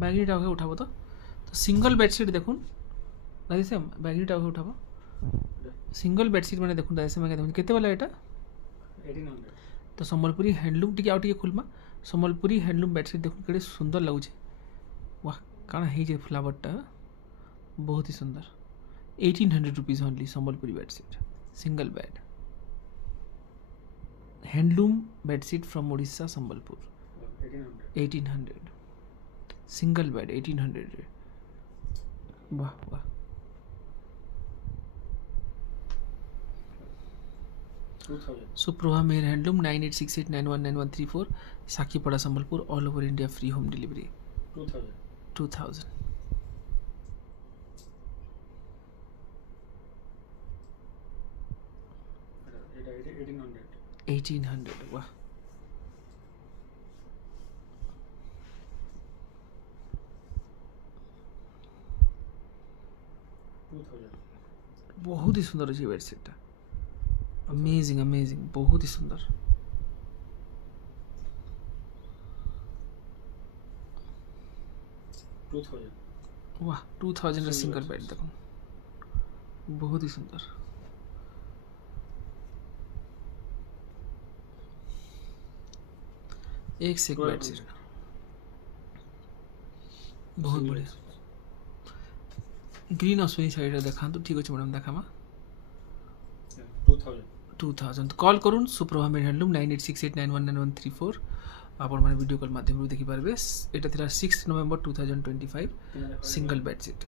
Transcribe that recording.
बैगनीटा आगे उठाबो तो single bedsheet देखुन दादी से बैगनीटा आगे उठाबो सिंगल बेडसीट मैंने देखुन दादी से मैं देखुन केते वाला एटा 1800 तो संबलपुरी हैंडलूम टिके आउ टिके खुलमा संबलपुरी हैंडलूम बेडसीट देखुन केड़े सुंदर लागुचे वाह काना हे जे फ्लावरटा बहुत ही सुंदर 1800 rupees only Sambalpuri bedsheet single bed handloom bedsheet from Orissa Sambalpur 1800 single bed 1800 वाह वाह Suprabha Meher handloom 9868919134 Sakhipada Sambalpur all over India free home delivery 2000 1800 वाह बहुत ही सुंदर अच्छी बेडशीट अमेजिंग अमेजिंग बहुत ही सुंदर वाह 2000 सिंगल बेड देखो बहुत ही सुंदर एक से एक बेडशीट बहुत बढ़िया ग्रीन अश्विनी साइड देखा तो ठीक अच्छे मैडम देखा 2000 कॉल करूँ सुप्रभा मेरी हैंडलूम 9868919134 आपण मैंने वीडियो कॉल माध्यम देखिपारे। एटा 6 नवेम्बर 2025 सिंगल बेडशीट।